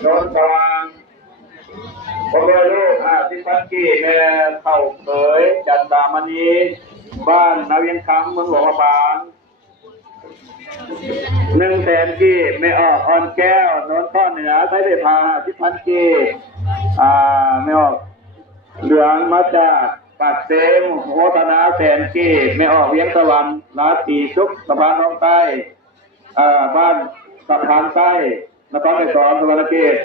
โดนตางผมเลยลูก50,000 กีบแม่เข้าเผยจันดามณีบ้านนาเวียงคำเมืองหลวงพระบาง100,000 กีบไม่ออกอ่อนแก้วนนท่อนเหนือใช้ไฟฟ้า50,000 กีบไม่ออกเหลืองมาจากปากเซมโหตนา100,000 กีบไม่ออกเวียงสวรรค์ราศีชุกสะพานน้องใต้บ้านสะพานใต้นครไทยสอนสวรรณเขต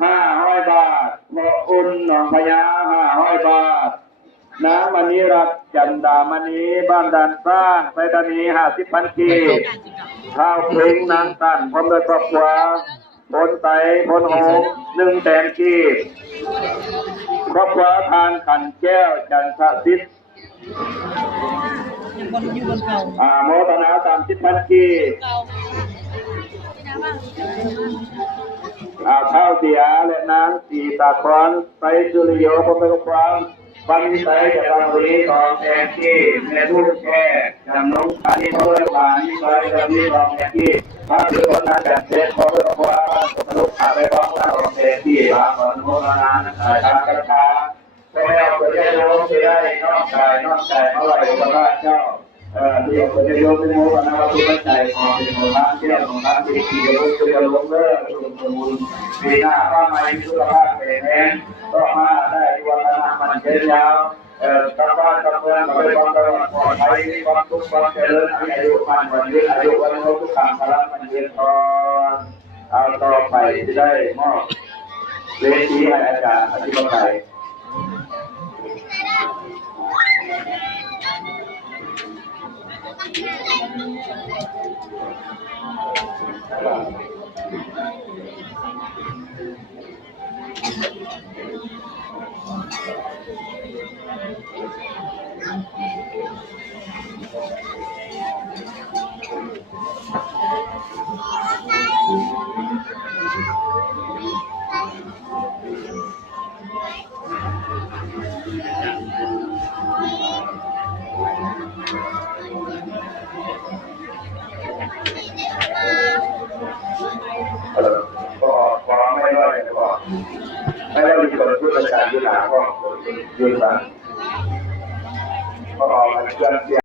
500 บาทโมอุ่นหนองพญา500 บาทน้ำมณีรัตน์จันดามณีบ้านด่านสร้างไปตานี50,000 กีบข้าวเพลงนางตันพร้อมด้วยครอบครัวพลไตพลโหง100,000 กีบครอบครัวทานขันแก้วจันทศิษย์โมทนา30,000 กีบเท่าเสียและนางสีตาคอนไปสุริโยพรหมความปันไตจะทำรี200,000 กีบแม่ทุกแก่จำนงอันนี้เขาเรียกว่านี่ไปแบบนี้200,000 กีบพระหรือคนนั้นแบบเช็ดเขาเรียกว่าสนุกไปพร้อมกัน200,000 กีบพระขอนโมทนาทางกระชาไปเอาไปได้รู้ไปได้นอกใจเมื่อไหร่พระราชเจ้าเดี๋ยวคนจะโยมเป็นโมกันนะว่าทุกข์ใจของเป็นโมทานเที่ยวของทานที่ที่จะรู้จะรู้เลิกสุขสมุนปีหน้าก็มามีสุขภาพแข็งแรงก็มาได้วันละมันเช้ายาวกลับบ้านกลับเมืองไปความตลอดปลอดภัยมีความสุขความเจริญอายุมันวันยืนอายุวันโลทุกขังพลังมันยืนพอเอาต่อไปจะได้มอบเวทีให้อาจารย์อธิบายก็ไม่ได้บอกไม่ได้มีคนพูดอาจารย์ยุทธาก็ยืนยันก็ออกมาเชื่อ